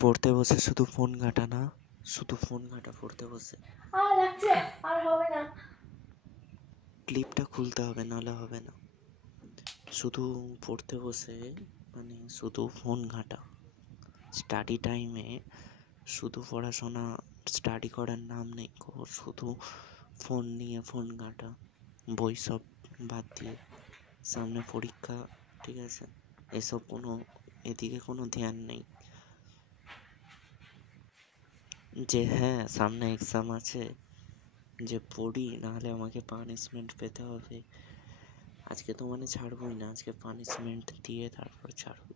পড়তে বসে শুধু ফোন ঘাঁটা না, শুধু ফোন ঘাঁটা পড়তে বসে। লাগছে, আর হবে না। ক্লিপটা খুলতে হবে, নাহলে হবে না। শুধু পড়তে বসে মানে শুধু ফোন ঘাঁটা। স্টাডি টাইমে শুধু পড়াশোনা, স্টাডি করার নাম নেই, শুধু ফোন নিয়ে ফোন ঘাঁটা। বই সব বাদ দিয়ে সামনে পরীক্ষা, ঠিক আছে, এসব এদিকে কোনো ধ্যান নেই যে হ্যাঁ সামনে এক্সাম আছে, যে পড়ি নাহলে আমাকে পানিশমেন্ট পেতে হবে। আজকে তো ছাড়বই না, আজকে পানিশমেন্ট দিয়ে তারপর ছাড়বো।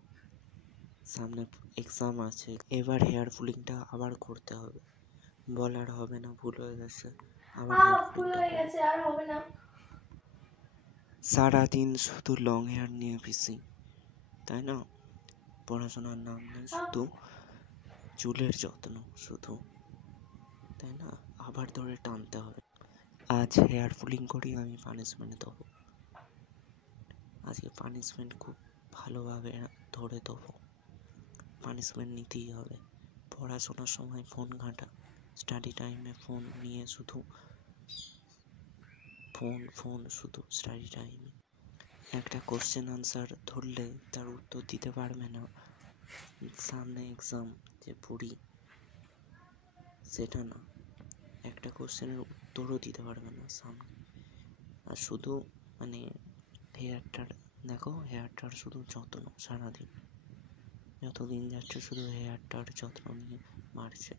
সামনে এক্সাম আছে, এবার হেয়ার পুলিংটা আবার করতে হবে। বলার হবে না, ভুল হয়ে গেছে, আবার হেয়ার ভুল পুলিংটা হয়ে গেছে, আর হবে না। সারাদিন শুধু লং হেয়ার নিয়ে বিজি, তাই না? পড়াশোনার নাম নেই, শুধু চুলের যত্ন শুধু, তাই না? আবার ধরে টানতে হবে। আজ হেয়ার পুলিং করি, আমি পানিশমেন্ট দেবো। আজকে পানিশমেন্ট খুব ভালোভাবে ধরে দেবো। পানিশমেন্ট নিতেই হবে। পড়াশোনার সময় ফোন ঘাঁটা, স্টাডি টাইমে ফোন নিয়ে শুধু ফোন শুধু স্টাডি টাইমে। একটা কোশ্চেন আনসার ধরলে তার উত্তর দিতে পারবে না, সামনে এক্সাম যে পড়ি সেটা না, একটা কোশ্চেনের উত্তরও দিতে পারবে না সামনে। আর শুধু হেয়ারটার দেখো, হেয়ারটার শুধু যত্ন সারাদিন, যতদিন যাচ্ছে শুধু হেয়ারটার যত্ন নিয়ে মারছে।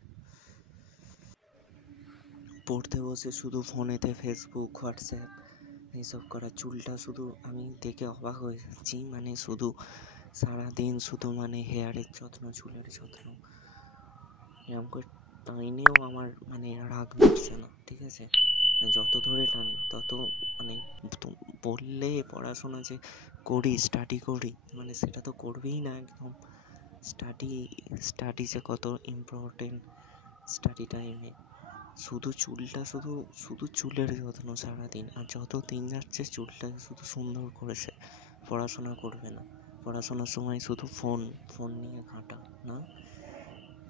পড়তে বসে শুধু ফোনেতে ফেসবুক, হোয়াটসঅ্যাপ এইসব করা। চুলটা শুধু আমি দেখে অবাক হয়ে যাচ্ছি, শুধু সারাদিন শুধু হেয়ারের যত্ন, চুলের যত্ন। এরকম করে টাইনেও আমার রাগ মিটছে না, ঠিক আছে? যত ধরে টানি তত বললে পড়াশোনা যে করি, স্টাডি করি, সেটা তো করবেই না একদম। স্টাডি যে কত ইম্পর্টেন্ট স্টাডি টাইমে, শুধু শুধু চুলের যত্ন সারাদিন। আর যত দিন যাচ্ছে চুলটাকে শুধু সুন্দর করেছে, পড়াশোনা করবে না। পড়াশোনার সময় শুধু ফোন নিয়ে ঘাঁটা না।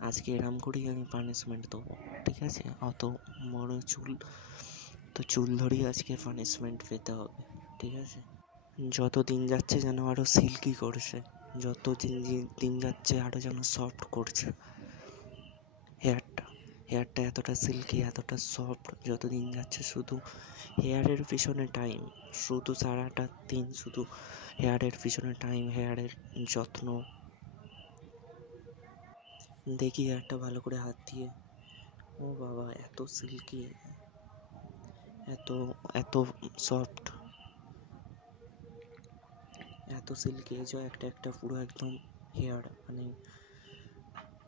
আজকে এরম করেই আমি পানিশমেন্ট দেবো, ঠিক আছে? অত বড় চুল, তো চুল ধরেই আজকে পানিশমেন্ট পেতে হবে, ঠিক আছে? যত দিন যাচ্ছে যেন আরও সিল্কি করছে, যত দিন যাচ্ছে আরও যেন সফট করছে হেয়ারটা এতটা সিল্কি, এতটা সফট যত দিন যাচ্ছে। শুধু হেয়ারের পিছনে টাইম, শুধু সারাটা দিন শুধু হেয়ারের পিছনে টাইম, হেয়ারের যত্ন। দেখি হেয়ারটা ভালো করে হাত দিয়ে, ও বাবা এত সিল্কি, এত এত সফট, এত সিল্কি, এই যে একটা একটা পুরো একদম হেয়ার,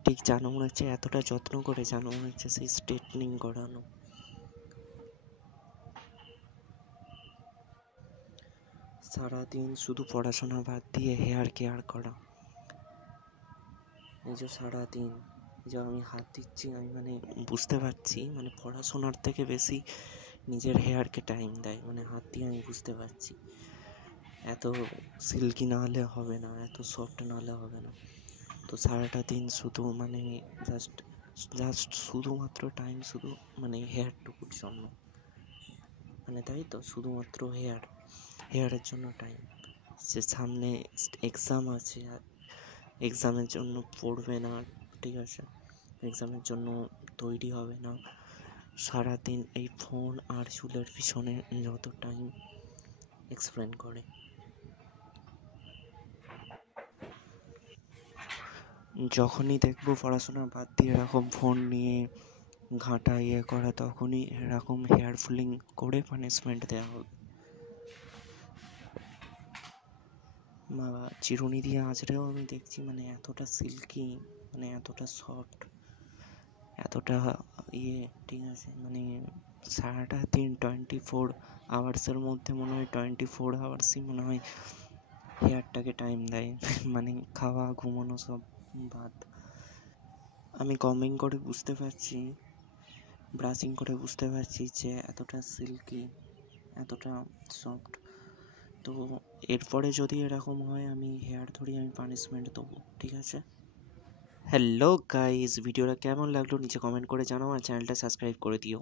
ঠিক জানো মনে হচ্ছে এতটা যত্ন করে, জানো মনে হচ্ছে সেই স্ট্রেটনিং করানো। সারাদিন শুধু পড়াশোনা বাদ দিয়ে হেয়ার কেয়ার করা। এই যে সারাদিন যে আমি হাত দিচ্ছি, আমি বুঝতে পারছি পড়াশোনার থেকে বেশি নিজের হেয়ারকে টাইম দেয়, হাত দিয়ে আমি বুঝতে পারছি। এত সিল্কি না হলে হবে না, এত সফট না হলে হবে না। তো সারাটা দিন শুধু জাস্ট জাস্ট শুধুমাত্র টাইম শুধু হেয়ারটুকুর জন্য, তাই তো, শুধুমাত্র হেয়ারের জন্য টাইম। সে সামনে এক্সাম আছে, আর এক্সামের জন্য পড়বে না, ঠিক আছে? এক্সামের জন্য তৈরি হবে না, সারাদিন এই ফোন আর চুলের পিছনে যত টাইম এক্সপ্লেন করে। যখনই দেখবো পড়াশোনা বাদ দিয়ে এরকম ফোন নিয়ে ঘাঁটা করা, তখনই এরকম হেয়ার ফুলিং করে পানিশমেন্ট দেওয়া হবে। বাবা চিরুনি দিয়ে আঁচড়েও আমি দেখছি এতটা সিল্কি, এতটা সফট, এতটা ঠিক আছে? সারাটা দিন 24 আওয়ার্সের মধ্যে মনে হয় 24 আওয়ার্সই মনে হয় হেয়ারটাকে টাইম দেয়। খাওয়া ঘুমানো সব বাদ। আমি কম্বিং করে বুঝতে পারছি, ব্রাশিং করে বুঝতে পারছি যে এতটা সিল্কি, এতটা সফট। তো এরপরে যদি এরকম হয়, আমি হেয়ার ধরি, আমি পানিশমেন্ট দেবো, ঠিক আছে? হ্যালো গাইস, ভিডিওটা কেমন লাগলো নিচে কমেন্ট করে জানাও আর চ্যানেলটা সাবস্ক্রাইব করে দিও।